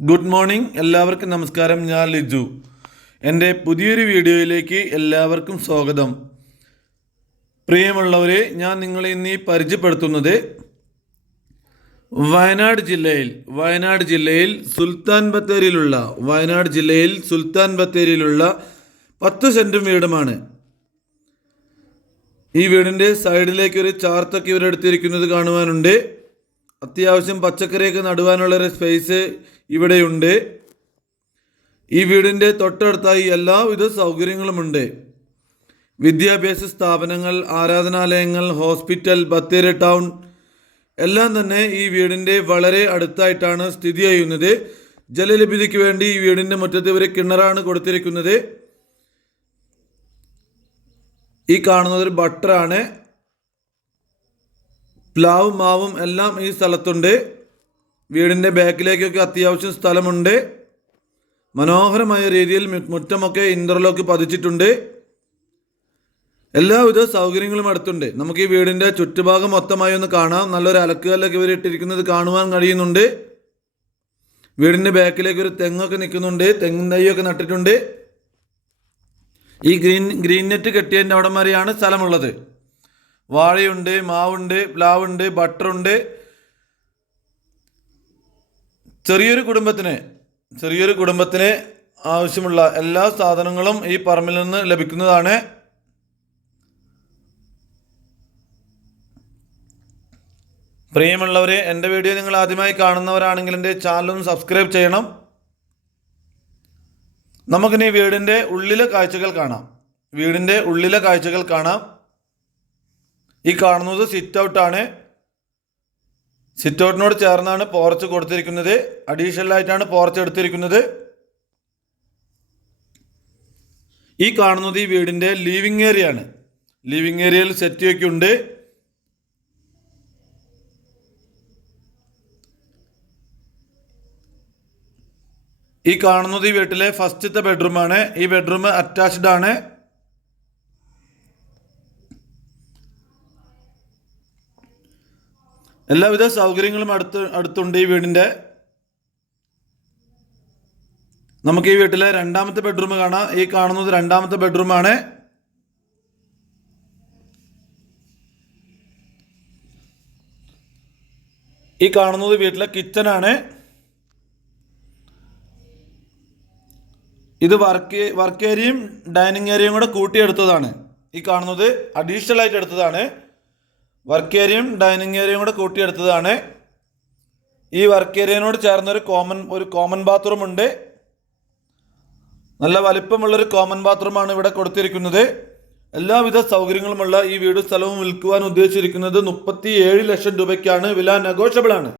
Good morning എല്ലാവർക്കും നമസ്കാരം. ഞാൻ ലിജു. എന്റെ പുതിയൊരു വീഡിയോയിലേക്ക് എല്ലാവർക്കും സ്വാഗതം. പ്രിയമുള്ളവരെ ഞാൻ നിങ്ങളെ ഇന്ന് പരിചയപ്പെടുത്തുന്നത് വയനാട് ജില്ലയിൽ വയനാട് ജില്ലയിൽ സുൽത്താൻ ബത്തേരിയിലുള്ള വയനാട് ജില്ലയിൽ സുൽത്താൻ ബത്തേരിയിലുള്ള പത്ത് സെന്റും വീടുമാണ്. ഈ വീടിന്റെ സൈഡിലേക്ക് ഒരു ചാർത്തൊക്കെ ഇവരെടുത്തിരിക്കുന്നത് കാണുവാനുണ്ട്. അത്യാവശ്യം പച്ചക്കറിയൊക്കെ നടുവാനുള്ളൊരു സ്പേസ് ഇവിടെയുണ്ട്. ഈ വീടിന്റെ തൊട്ടടുത്തായി എല്ലാവിധ സൗകര്യങ്ങളുമുണ്ട്. വിദ്യാഭ്യാസ സ്ഥാപനങ്ങൾ ആരാധനാലയങ്ങൾ ഹോസ്പിറ്റൽ ബത്തേരി ടൗൺ എല്ലാം തന്നെ ഈ വീടിന്റെ വളരെ അടുത്തായിട്ടാണ് സ്ഥിതി ചെയ്യുന്നത്. ജലലഭ്യതയ്ക്ക് വേണ്ടി ഈ വീടിന്റെ മുറ്റത്ത് ഒരു കിണറാണ് കൊടുത്തിരിക്കുന്നത്. ഈ കാണുന്നത് ഒരു ബട്ടറാണ്. പ്ലാവും മാവും എല്ലാം ഈ സ്ഥലത്തുണ്ട്. വീടിന്റെ ബാക്കിലേക്കൊക്കെ അത്യാവശ്യം സ്ഥലമുണ്ട്. മനോഹരമായ രീതിയിൽ മുറ്റമൊക്കെ ഇന്റർലോക്ക് പതിച്ചിട്ടുണ്ട്. എല്ലാവിധ സൗകര്യങ്ങളും അടുത്തുണ്ട്. നമുക്ക് ഈ വീടിന്റെ ചുറ്റുഭാഗം മൊത്തമായി ഒന്ന് കാണാം. നല്ലൊരു അലക്കുകല്ലൊക്കെ ഇവർ ഇട്ടിരിക്കുന്നത് കാണുവാൻ കഴിയുന്നുണ്ട്. വീടിന്റെ ബാക്കിലേക്ക് ഒരു തെങ്ങൊക്കെ നിൽക്കുന്നുണ്ട്. തെങ്ങും തൈയൊക്കെ നട്ടിട്ടുണ്ട്. ഈ ഗ്രീൻ ഗ്രീൻ നെറ്റ് കെട്ടിയതിന്റെ അവിടം വരെയാണ് സ്ഥലമുള്ളത്. വാഴയുണ്ട് മാവുണ്ട് പ്ലാവുണ്ട് ബട്ടറുണ്ട്. ചെറിയൊരു കുടുംബത്തിന് ചെറിയൊരു കുടുംബത്തിന് ആവശ്യമുള്ള എല്ലാ സാധനങ്ങളും ഈ പറമ്പിൽ നിന്ന് ലഭിക്കുന്നതാണ്. പ്രിയമുള്ളവരെ എന്റെ വീഡിയോ നിങ്ങൾ ആദ്യമായി കാണുന്നവരാണെങ്കിൽ എന്റെ ചാനലൊന്ന് സബ്സ്ക്രൈബ് ചെയ്യണം. നമുക്കിനി വീടിന്റെ ഉള്ളിലെ കാഴ്ചകൾ കാണാം. വീടിന്റെ ഉള്ളിലെ കാഴ്ചകൾ കാണാം. ഈ കാണുന്നത് സിറ്റ് ഔട്ടാണ്. സിറ്റ് ഔട്ടിനോട് ചേർന്നാണ് പോർച്ച് കൊടുത്തിരിക്കുന്നത്. അഡീഷണൽ ആയിട്ടാണ് പോർച്ച് എടുത്തിരിക്കുന്നത്. ഈ കാണുന്നത് ഈ വീടിന്റെ ലിവിങ് ഏരിയ ആണ് ലിവിങ് ഏരിയയിൽ സെറ്റിയൊക്കെ ഉണ്ട്. ഈ കാണുന്നത് ഈ വീട്ടിലെ ഫസ്റ്റത്തെ ബെഡ്റൂമാണ്. ഈ ബെഡ്റൂം അറ്റാച്ച്ഡ് ആണ്. എല്ലാവിധ സൗകര്യങ്ങളും അടുത്ത് അടുത്തുണ്ട് ഈ വീടിന്റെ. നമുക്ക് ഈ വീട്ടിലെ രണ്ടാമത്തെ ബെഡ്റൂം കാണാം. ഈ കാണുന്നത് രണ്ടാമത്തെ ബെഡ്റൂമാണ്. ഈ കാണുന്നത് വീട്ടിലെ കിച്ചനാണ്. ഇത് വർക്ക് വർക്ക് ഏരിയയും ഡൈനിങ് ഏരിയയും കൂടെ കൂട്ടിയെടുത്തതാണ്. ഈ കാണുന്നത് അഡീഷണൽ ആയിട്ട് എടുത്തതാണ്. വർക്ക് ഏരിയയും ഡൈനിങ് ഏരിയയും കൂടെ കൂട്ടിയെടുത്തതാണ് ഈ വർക്ക് ഏരിയനോട് ചേർന്നൊരു കോമൺ ഒരു കോമൺ ബാത്റൂം ഉണ്ട്. നല്ല വലിപ്പമുള്ളൊരു കോമൺ ബാത്റൂമാണ് ഇവിടെ കൊടുത്തിരിക്കുന്നത്. എല്ലാവിധ സൗകര്യങ്ങളുമുള്ള ഈ വീടും സ്ഥലവും വിൽക്കുവാൻ ഉദ്ദേശിച്ചിരിക്കുന്നത് മുപ്പത്തി ഏഴ് ലക്ഷം രൂപയ്ക്കാണ്. വില നെഗോഷ്യബിൾ ആണ്.